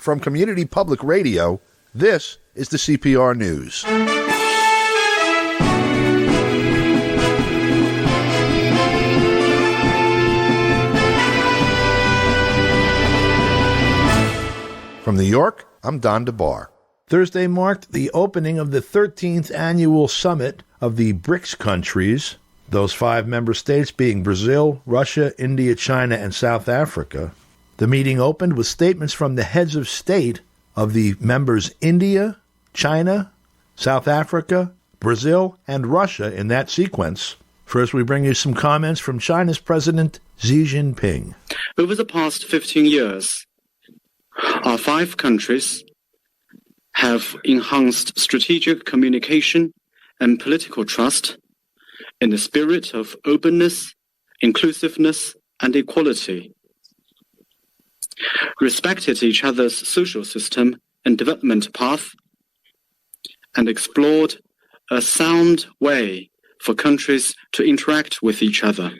From Community Public Radio, this is the CPR News. From New York, I'm Don DeBar. Thursday marked the opening of the 13th annual summit of the BRICS countries, those 5 member states being Brazil, Russia, India, China, and South Africa. The meeting opened with statements from the heads of state of the members India, China, South Africa, Brazil, and Russia in that sequence. First, we bring you some comments from China's President Xi Jinping. Over the past 15 years, our 5 countries have enhanced strategic communication and political trust in the spirit of openness, inclusiveness, and equality, respected each other's social system and development path, and explored a sound way for countries to interact with each other.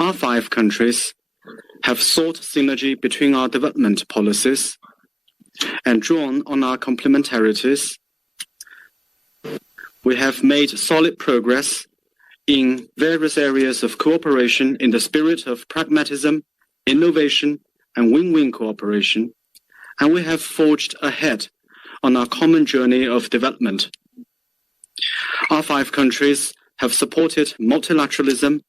Our 5 countries have sought synergy between our development policies and drawn on our complementarities. We have made solid progress in various areas of cooperation in the spirit of pragmatism, innovation, and win-win cooperation, and we have forged ahead on our common journey of development. Our 5 countries have supported multilateralism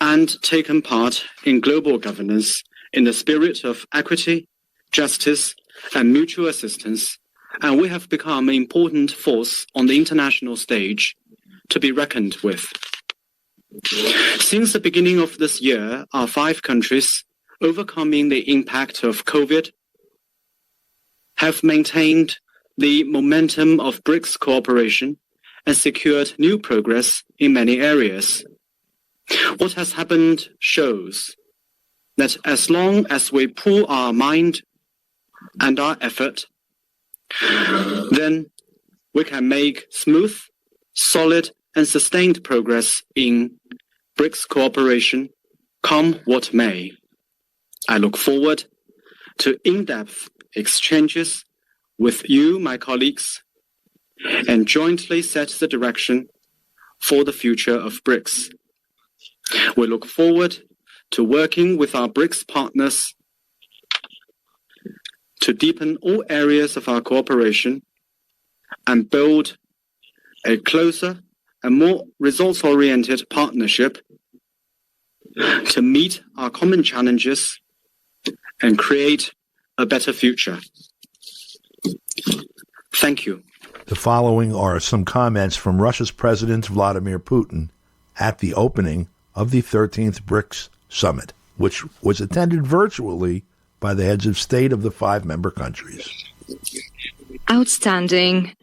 and taken part in global governance in the spirit of equity, justice, and mutual assistance, and we have become an important force on the international stage to be reckoned with. Since the beginning of this year, our 5 countries, overcoming the impact of COVID, have maintained the momentum of BRICS cooperation and secured new progress in many areas. What has happened shows that as long as we pool our mind and our effort, then we can make smooth, solid, and sustained progress in BRICS cooperation, come what may. I look forward to in-depth exchanges with you, my colleagues, and jointly set the direction for the future of BRICS. We look forward to working with our BRICS partners to deepen all areas of our cooperation and build a closer and more results-oriented partnership to meet our common challenges and create a better future. Thank you. The following are some comments from Russia's President Vladimir Putin at the opening of the 13th BRICS Summit, which was attended virtually by the heads of state of the 5 member countries. Outstanding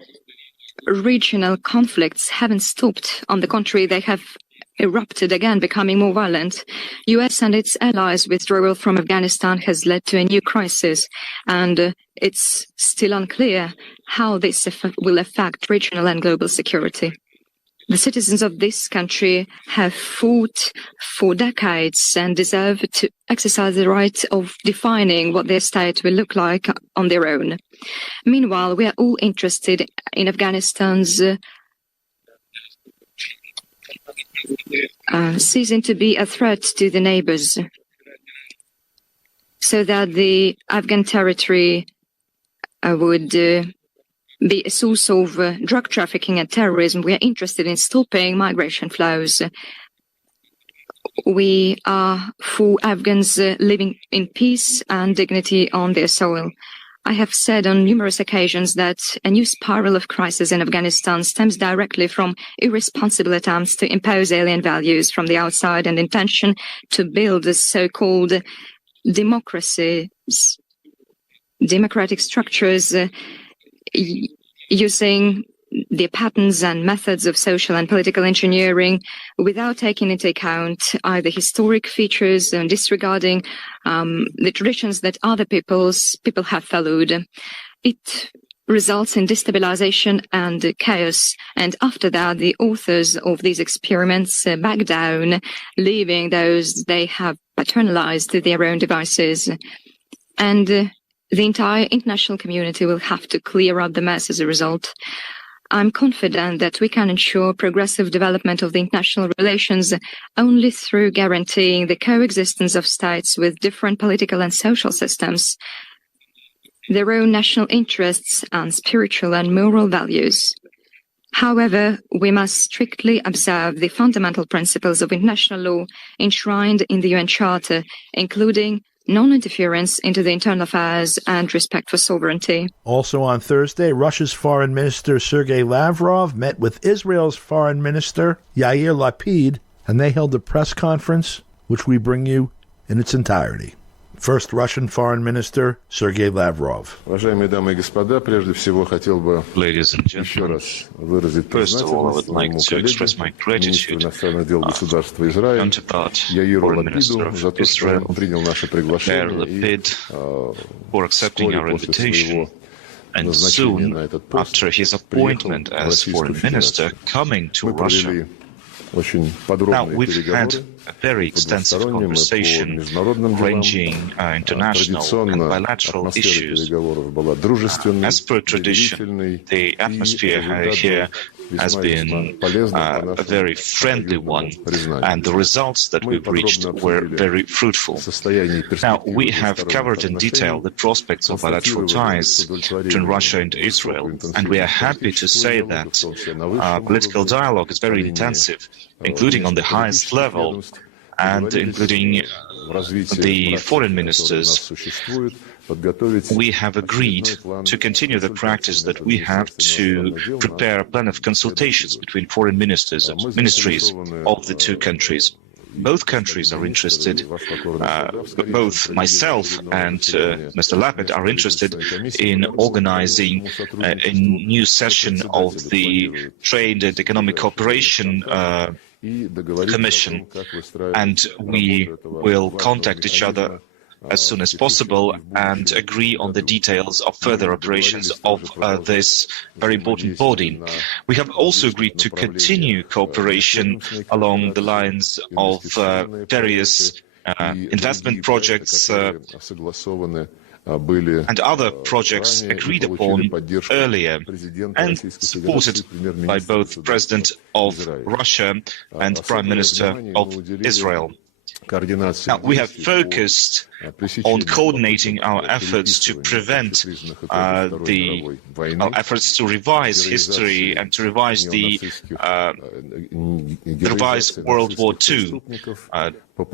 regional conflicts haven't stopped. On the contrary, they have erupted again, becoming more violent. US and its allies' withdrawal from Afghanistan has led to a new crisis, and it's still unclear how this will affect regional and global security. The citizens of this country have fought for decades and deserve to exercise the right of defining what their state will look like on their own. Meanwhile, we are all interested in Afghanistan's ceasing to be a threat to the neighbors, so that the Afghan territory would be a source of drug trafficking and terrorism. We are interested in stopping migration flows. We are for Afghans living in peace and dignity on their soil. I have said on numerous occasions that a new spiral of crisis in Afghanistan stems directly from irresponsible attempts to impose alien values from the outside and intention to build the so-called democratic structures using the patterns and methods of social and political engineering without taking into account either historic features and disregarding the traditions that other people have followed. It results in destabilization and chaos. And after that, the authors of these experiments back down, leaving those they have paternalized to their own devices. And the entire international community will have to clear up the mess as a result. I'm confident that we can ensure progressive development of the international relations only through guaranteeing the coexistence of states with different political and social systems, their own national interests and spiritual and moral values. However, we must strictly observe the fundamental principles of international law enshrined in the UN Charter, including non-interference into the internal affairs and respect for sovereignty. Also on Thursday, Russia's Foreign Minister Sergei Lavrov met with Israel's Foreign Minister Yair Lapid, and they held a press conference, which we bring you in its entirety. First, Russian Foreign Minister Sergei Lavrov. Уважаемые дамы и господа, прежде всего хотел бы еще раз выразить признательность своему коллеге, министру иностранных дел государства Израиля, Яиру Лапиду, за то, что он принял наше приглашение и вскоре после своего назначения на этот пост приехал в Российскую Федерацию. Мы провели очень подробные переговоры a very extensive conversation ranging international and bilateral issues. As per tradition, the atmosphere here has been a very friendly one, and the results that we've reached were very fruitful. Now, we have covered in detail the prospects of bilateral ties between Russia and Israel, and we are happy to say that political dialogue is very intensive, including on the highest level, and including the foreign ministers. We have agreed to continue the practice that we have to prepare a plan of consultations between foreign ministers and ministries of the two countries. Both countries are interested, both myself and Mr. Lapid are interested in organizing a new session of the Trade and Economic Cooperation Commission, and we will contact each other as soon as possible and agree on the details of further operations of this very important body. We have also agreed to continue cooperation along the lines of various investment projects and other projects agreed upon earlier and supported by both President of Russia and Prime Minister of Israel. Now, we have focused on coordinating our efforts to prevent our efforts to revise history and to revise revise World War II,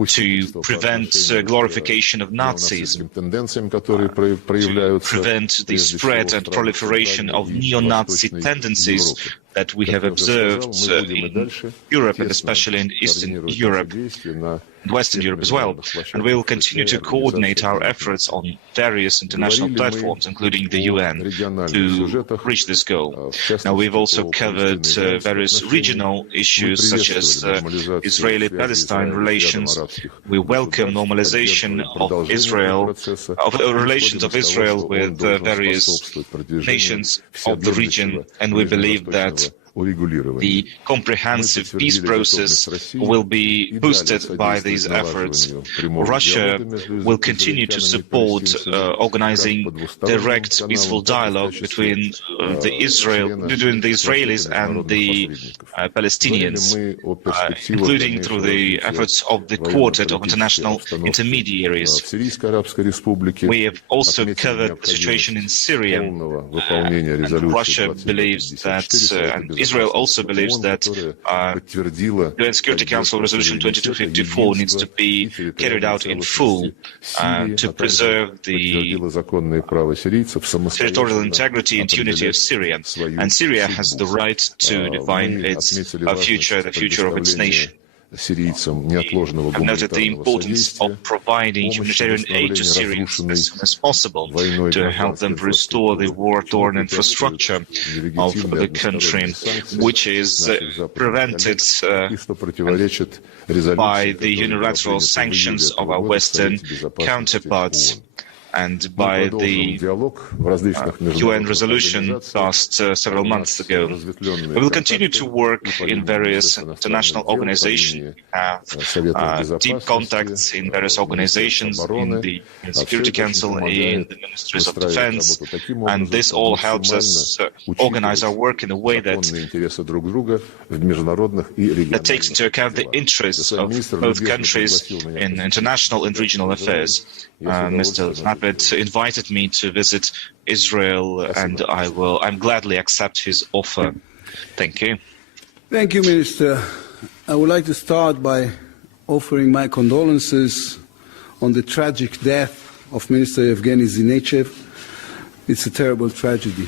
to prevent glorification of Nazism, to prevent the spread and proliferation of neo-Nazi tendencies that we have observed in Europe, and especially in Eastern Europe, and Western Europe as well. And we will continue to coordinate our efforts on various international platforms, including the UN, to reach this goal. Now, we've also covered various regional issues, such as Israeli-Palestine relations. We welcome normalization of Israel, of relations of Israel with various nations of the region, and we believe that the comprehensive peace process will be boosted by these efforts. Russia will continue to support organizing direct peaceful dialogue between the Israelis and the Palestinians, including through the efforts of the Quartet of International Intermediaries. We have also covered the situation in Syria, and Russia believes that, and Israel also believes that UN Security Council Resolution 2254 needs to be carried out in full to preserve the territorial integrity and unity of Syria. And Syria has the right to define its future, the future of its nation. I've noted the importance of providing humanitarian aid to Syrians as soon as possible to help them restore the war-torn infrastructure of the country, which is prevented by the unilateral sanctions of our Western counterparts. and by the UN resolution passed several months ago. We will continue to work in various international organizations. We have deep contacts in various organizations, in the Security Council, in the Ministries of Defense, and this all helps us organize our work in a way that takes into account the interests of both countries in international and regional affairs. Mr. Napet invited me to visit Israel, and I'm gladly accept his offer. Thank you. Thank you, Minister. I would like to start by offering my condolences on the tragic death of Minister Evgeny Zinechev. It's a terrible tragedy.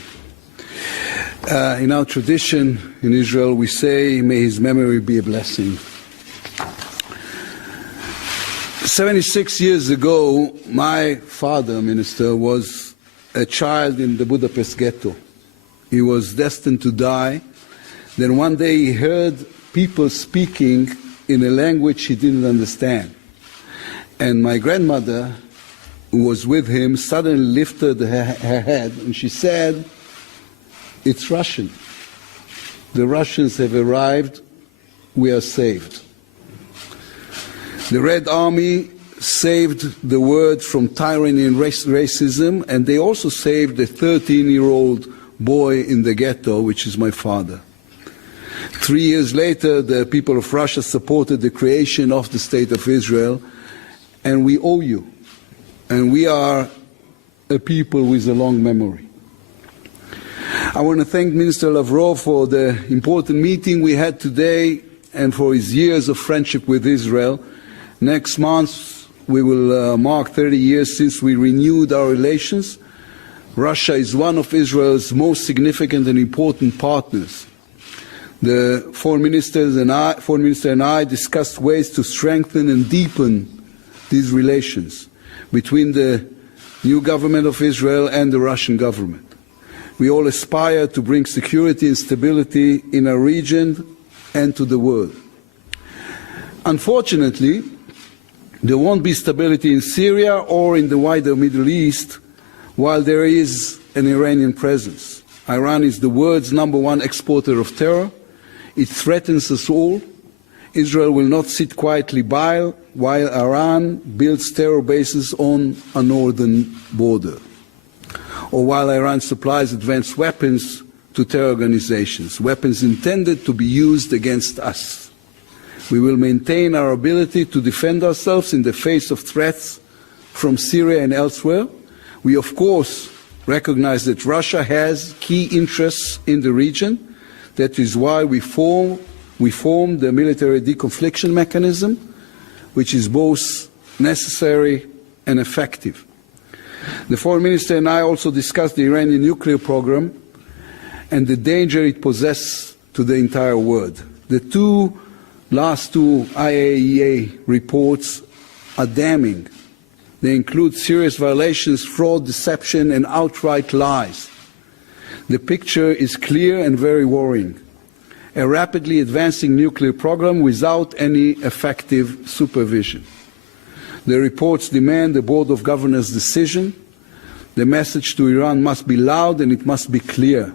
In our tradition in Israel, we say, may his memory be a blessing. 76 years ago, my father, Minister, was a child in the Budapest ghetto. He was destined to die. Then one day he heard people speaking in a language he didn't understand. And my grandmother, who was with him, suddenly lifted her head and she said, "It's Russian. The Russians have arrived. We are saved." The Red Army saved the world from tyranny and racism, and they also saved a 13-year-old boy in the ghetto, which is my father. 3 years later, the people of Russia supported the creation of the State of Israel, and we owe you. And we are a people with a long memory. I want to thank Minister Lavrov for the important meeting we had today and for his years of friendship with Israel. Next month, we will mark 30 years since we renewed our relations. Russia is one of Israel's most significant and important partners. The foreign minister and I discussed ways to strengthen and deepen these relations between the new government of Israel and the Russian government. We all aspire to bring security and stability in our region and to the world. Unfortunately, there won't be stability in Syria or in the wider Middle East while there is an Iranian presence. Iran is the world's #1 exporter of terror. It threatens us all. Israel will not sit quietly by while Iran builds terror bases on a northern border, or while Iran supplies advanced weapons to terror organizations, weapons intended to be used against us. We will maintain our ability to defend ourselves in the face of threats from Syria and elsewhere. We, of course, recognize that Russia has key interests in the region. That is why we formed the military deconfliction mechanism, which is both necessary and effective. The foreign minister and I also discussed the Iranian nuclear program and the danger it poses to the entire world. The last two IAEA reports are damning. They include serious violations, fraud, deception, and outright lies. The picture is clear and very worrying. A rapidly advancing nuclear program without any effective supervision. The reports demand the Board of Governors' decision. The message to Iran must be loud and it must be clear.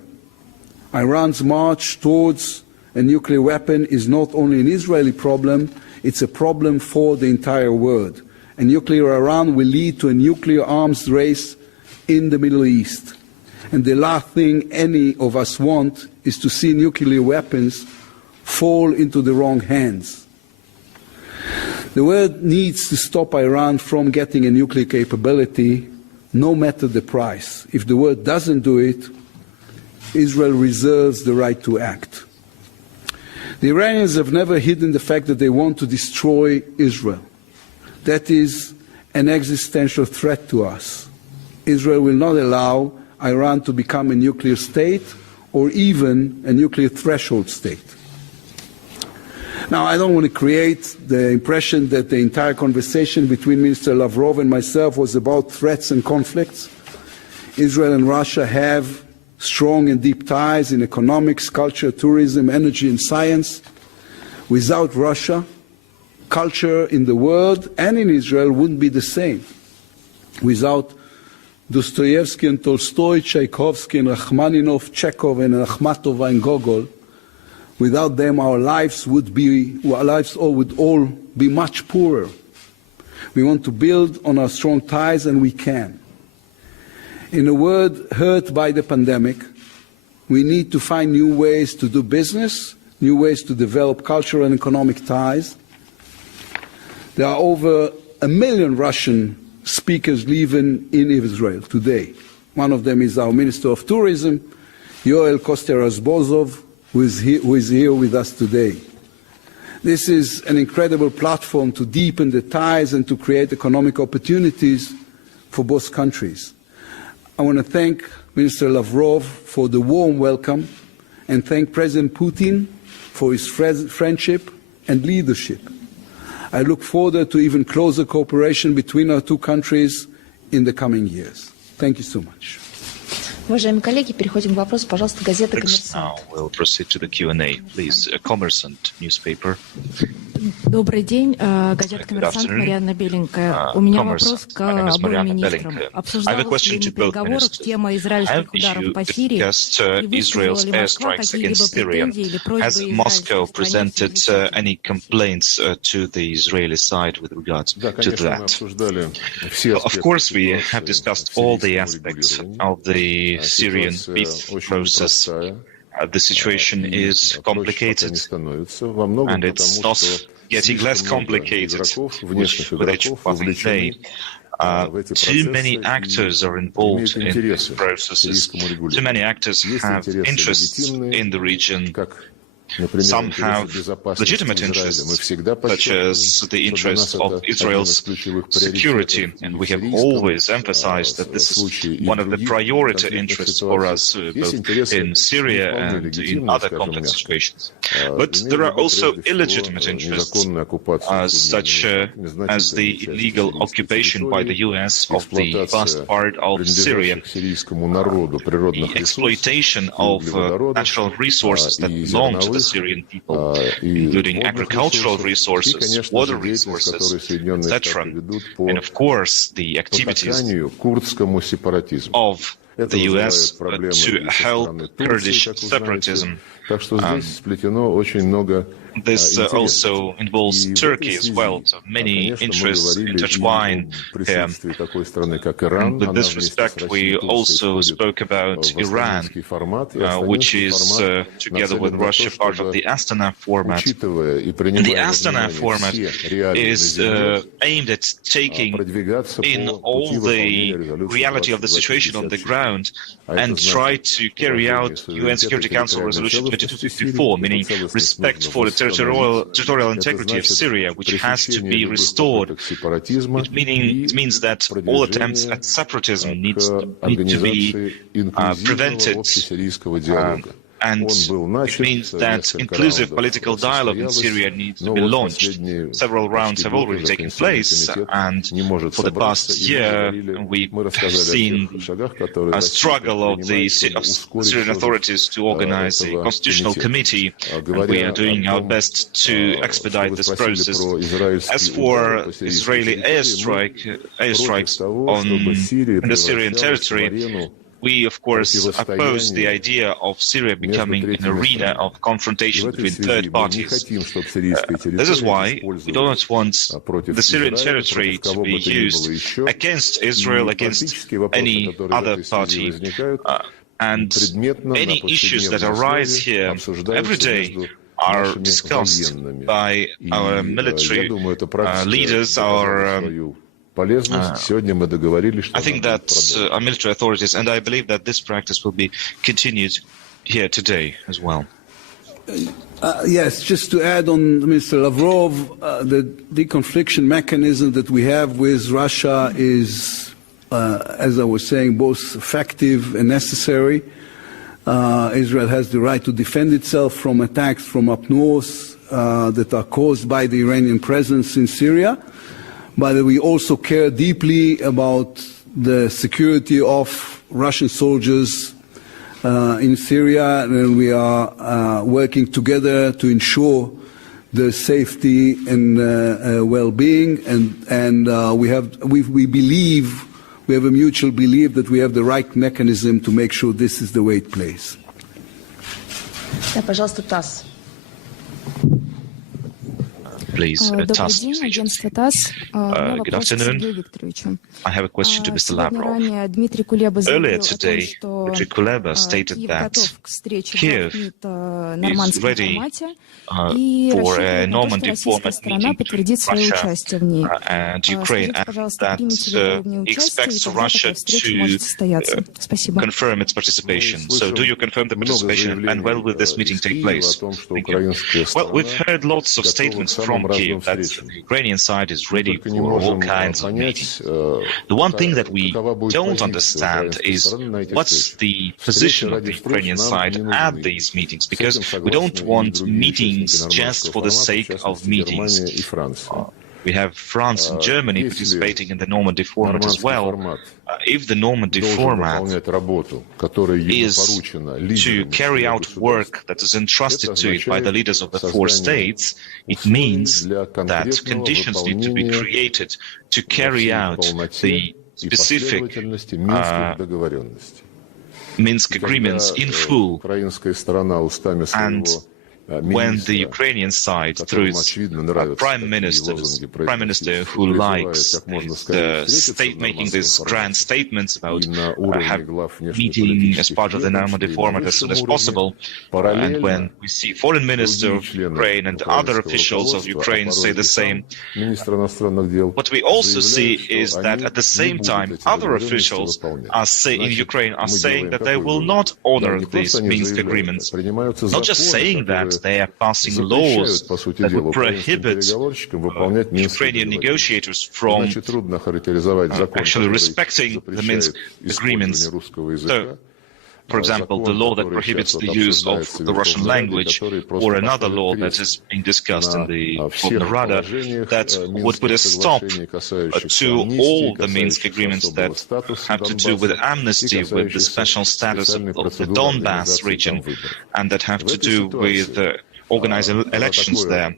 Iran's march towards a nuclear weapon is not only an Israeli problem, it's a problem for the entire world. A nuclear Iran will lead to a nuclear arms race in the Middle East. And the last thing any of us want is to see nuclear weapons fall into the wrong hands. The world needs to stop Iran from getting a nuclear capability, no matter the price. If the world doesn't do it, Israel reserves the right to act. The Iranians have never hidden the fact that they want to destroy Israel. That is an existential threat to us. Israel will not allow Iran to become a nuclear state or even a nuclear threshold state. Now, I don't want to create the impression that the entire conversation between Minister Lavrov and myself was about threats and conflicts. Israel and Russia have strong and deep ties in economics, culture, tourism, energy, and science. Without Russia, culture in the world and in Israel wouldn't be the same. Without Dostoevsky and Tolstoy, Tchaikovsky and Rachmaninoff, Chekhov and Akhmatova and Gogol. Without them, our lives would all be much poorer. We want to build on our strong ties, and we can. In a world hurt by the pandemic, we need to find new ways to do business, new ways to develop cultural and economic ties. There are over 1 million Russian speakers living in Israel today. One of them is our Minister of Tourism, Yoel Koster-Razbozov, who is here with us today. This is an incredible platform to deepen the ties and to create economic opportunities for both countries. I want to thank Minister Lavrov for the warm welcome and thank President Putin for his friendship and leadership. I look forward to even closer cooperation between our two countries in the coming years. Thank you so much. Уважаемые коллеги, переходим к вопросу. Пожалуйста, газета «Коммерсант». Now we'll proceed to the Q&A. Please, Коммерсант newspaper. Добрый день, газета «Коммерсант», Марьяна Беленькая. У меня вопрос к обоим министрам. Обсуждалась ли в переговорах тема израильских ударов по Сирии и высказала ли Москва какие-либо претензии или просьбы израильской стране в связи с этим? Any complaints to the Israeli side with regard to that? Of course, we have discussed all the aspects of the Syrian peace process. The situation is complicated, and it's not getting less complicated with each passing day. Too many actors are involved in these processes. Too many actors have interests in the region. Some have legitimate interests, such as the interest of Israel's security, and we have always emphasized that this is one of the priority interests for us, both in Syria and in other complex situations. But there are also illegitimate interests, such as the illegal occupation by the US of the vast part of Syria, the exploitation of natural resources that belong to the Syrian people, including agricultural resources, water resources, etc. And of course, the activities of the US to help Kurdish separatism. This also involves Turkey as well, so many interests intertwine here. And with this respect, we also spoke about Iran, which is, together with Russia, part of the Astana format. And the Astana format is aimed at taking in all the reality of the situation on the ground and try to carry out UN Security Council Resolution 2254, meaning respect for the territorial integrity of Syria, which has to be restored. It means that all attempts at separatism need to be prevented. And it means that inclusive political dialogue in Syria needs to be launched. Several rounds have already taken place, and for the past year, we have seen a struggle of the Syrian authorities to organize a constitutional committee, and we are doing our best to expedite this process. As for Israeli airstrikes in the Syrian territory, we, of course, oppose the idea of Syria becoming an arena of confrontation between third parties. This is why we don't want the Syrian territory to be used against Israel, against any other party. And any issues that arise here every day are discussed by our military leaders, I think that our military authorities, and I believe that this practice will be continued here today as well. Yes, just to add on Mr. Lavrov, the deconfliction mechanism that we have with Russia is, as I was saying, both effective and necessary. Israel has the right to defend itself from attacks from up north that are caused by the Iranian presence in Syria. But we also care deeply about the security of Russian soldiers in Syria, and we are working together to ensure their safety and well-being. And we believe We have a mutual belief that we have the right mechanism to make sure this is the way it plays. Да, пожалуйста, ТАСС. Please, TASS. Good afternoon. I have a question to Mr. Lavrov. Earlier today, Dmitry Kuleba stated that Kiev is ready for a Normandy format meeting between Russia and Ukraine, and that expects Russia to confirm its participation. So do you confirm the participation, and when will this meeting take place? Thank you. Well, we've heard lots of statements from Kiev that the Ukrainian side is ready for all kinds of meetings. The one thing that we don't understand is what's the position of the Ukrainian side at these meetings, because we don't want meetings just for the sake of meetings. We have France and Germany participating in the Normandy format as well. If the Normandy format is to carry out work that is entrusted to it by the leaders of the four states, it means that conditions need to be created to carry out the specific Minsk agreements in full. And when the Ukrainian side, through its prime minister who likes making these grand statements about meeting as part of the Normandy format as soon as possible, and when we see foreign minister of Ukraine and other officials of Ukraine say the same, what we also see is that at the same time, other officials in Ukraine are saying that they will not honor these Minsk agreements. Not just saying that, they are passing laws that would prohibit Ukrainian negotiators from actually respecting the Minsk agreements. So, for example, the law that prohibits the use of the Russian language, or another law that is being discussed in the Rada that would put a stop to all the Minsk agreements that have to do with amnesty, with the special status of the Donbass region, and that have to do with organizing elections there.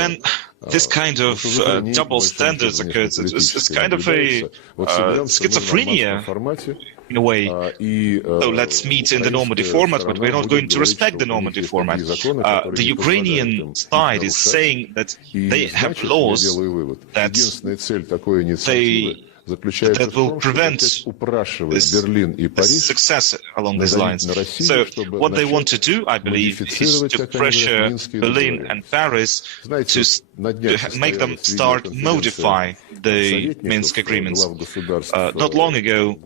When this kind of double standards occurs, it's kind of a schizophrenia in a way. So let's meet in the Normandy format, but we're not going to respect the Normandy format. The Ukrainian side is saying that they have laws that will prevent this success along these lines. So what they want to do, I believe, is to pressure Berlin and Paris to make them start modify the Minsk agreements. Not long ago,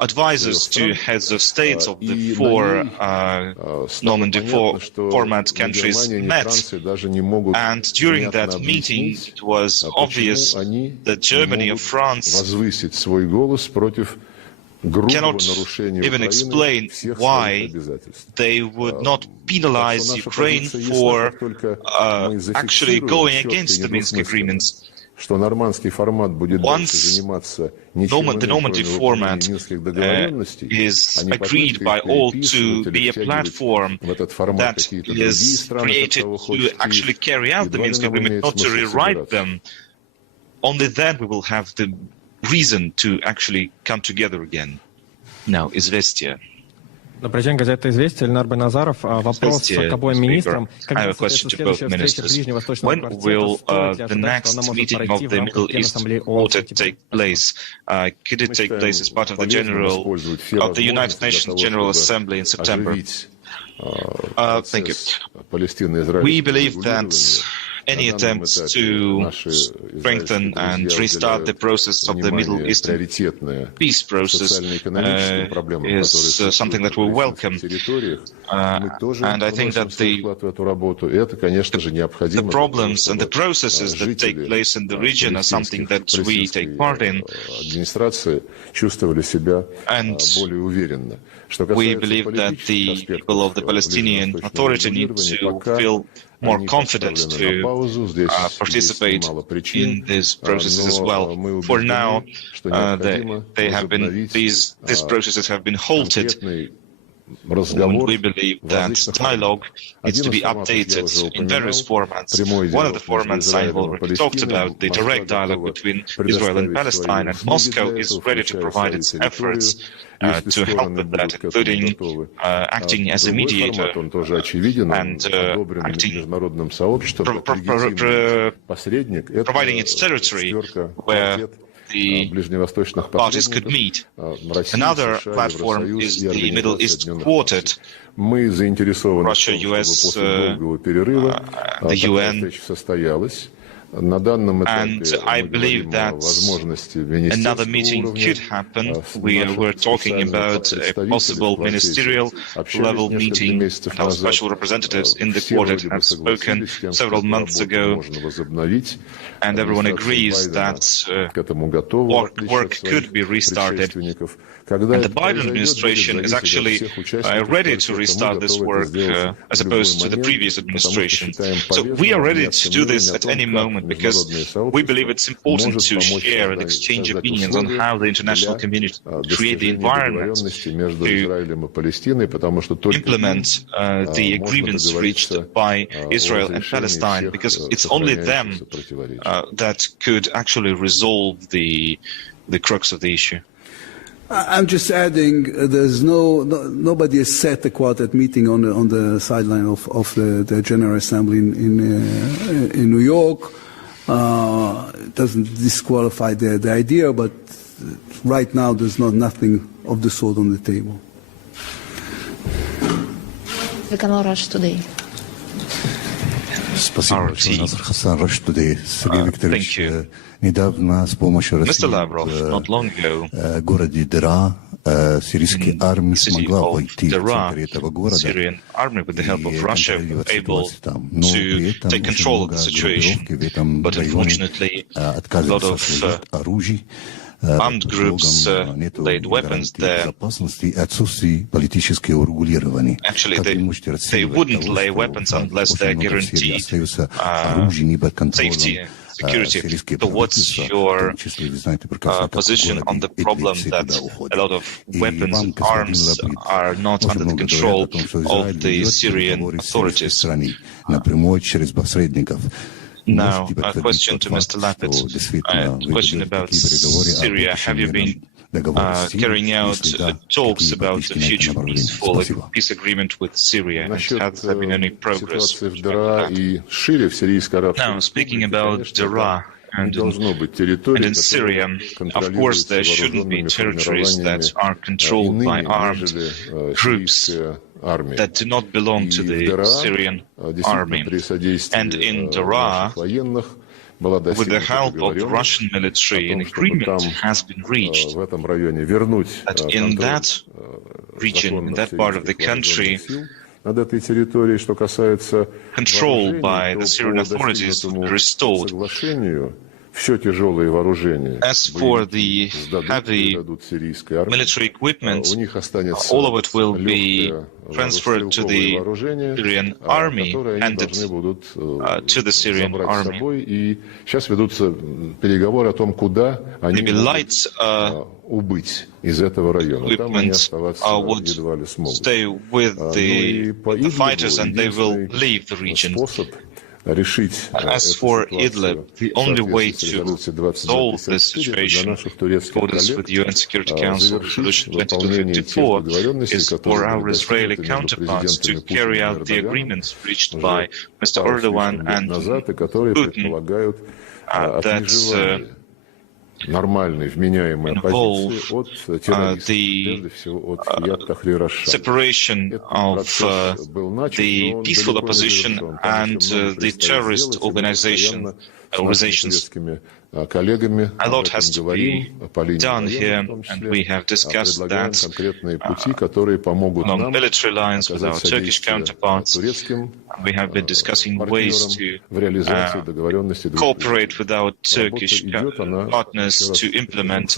advisors to heads of states of the four Normandy format countries met, and during that meeting it was obvious that Germany and France cannot even explain why they would not penalize Ukraine for actually going against the Minsk agreements. Once the Normandy format is agreed by all to be a platform that is created to actually carry out the Minsk agreement, not to rewrite them, only then we will have the reason to actually come together again. Now, Izvestia. Добрый день, газета «Известия». Эльнар Беназаров. Вопрос к обоим министрам. I have a question to both ministers. When will the next meeting of the Middle East Quartet take place? Could it take place as part of the United Nations General Assembly in September? Thank you. We believe that any attempts to strengthen and restart the process of the Middle Eastern peace process is something that we welcome. And I think that the problems and the processes that take place in the region are something that we take part in. And we believe that the people of the Palestinian Authority need to feel more confident to participate in this process as well. For now, these processes have been halted And we believe that dialogue needs to be updated in various formats. One of the formats I have already talked about, the direct dialogue between Israel and Palestine, and Moscow is ready to provide its efforts to help with that, including acting as a mediator and providing its territory where the parties could meet. Another platform is the Middle East Quartet, Russia, US, the UN. And I believe that another meeting could happen. We're talking about a possible ministerial level meeting. Our special representatives in the quartet have spoken several months ago, and everyone agrees that work could be restarted. And the Biden administration is actually ready to restart this work as opposed to the previous administration. So we are ready to do this at any moment, because we believe it's important to share and exchange opinions on how the international community create the environment to implement the agreements reached by Israel and Palestine, because it's only them that could actually resolve the crux of the issue. I'm just adding, there's nobody has set a quartet meeting on the sideline of the General Assembly in New York. It doesn't disqualify the idea, but right now there's nothing of the sort on the table. Канал Rush Today. Спасибо большое, Назар Хасан, Rush Today. Сергей Викторович, недавно с помощью России в городе Дера сирийская армия смогла войти в центр этого города и контролировать ситуацию там. Но при этом очень много группировки в этом районе отказываются от оружия. Armed groups laid weapons there. Actually, they wouldn't lay weapons unless they're guaranteed safety, security. So what's your position on the problem that a lot of weapons and arms are not under the control of the Syrian authorities? Now, a question to Mr. Lapid. A question about Syria. Have you been carrying out talks about the future peaceful peace agreement with Syria? And has there been any progress? Now, speaking about Daraa and in Syria, of course, there shouldn't be territories that are controlled by armed groups that do not belong to the Syrian army. And in Daraa, with the help of the Russian military, an agreement has been reached that in that region, in that part of the country, controlled by the Syrian authorities will be restored. As for the heavy military equipment, all of it will be transferred to the Syrian army, handed to the Syrian army. Maybe light equipment would stay with the fighters and they will leave the region. As for Idlib, the only way to solve this situation, in accordance with UN Security Council Resolution 2254, is for our Israeli counterparts to carry out the agreements reached by Mr. Erdogan and Putin that involve the separation of the peaceful opposition and the terrorist organizations. A lot has to be done here, and we have discussed that along military lines with our Turkish counterparts. We have been discussing ways to cooperate with our Turkish partners to implement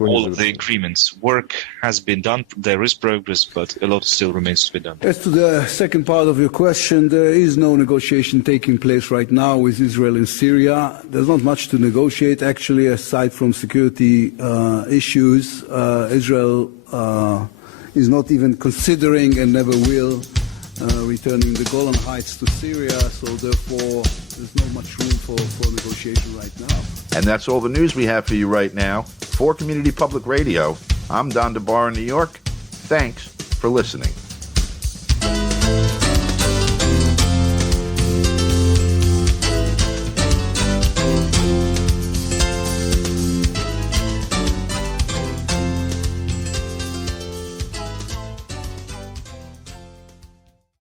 all of the agreements. Work has been done, there is progress, but a lot still remains to be done. As to the second part of your question, there is no negotiation taking place right now with Israel and Syria. There's not much to negotiate, actually, aside from security issues. Israel is not even considering and never will returning the Golan Heights to Syria, so therefore there's not much room for negotiation right now. And that's all the news we have for you right now. For Community Public Radio, I'm Don DeBar in New York. Thanks for listening.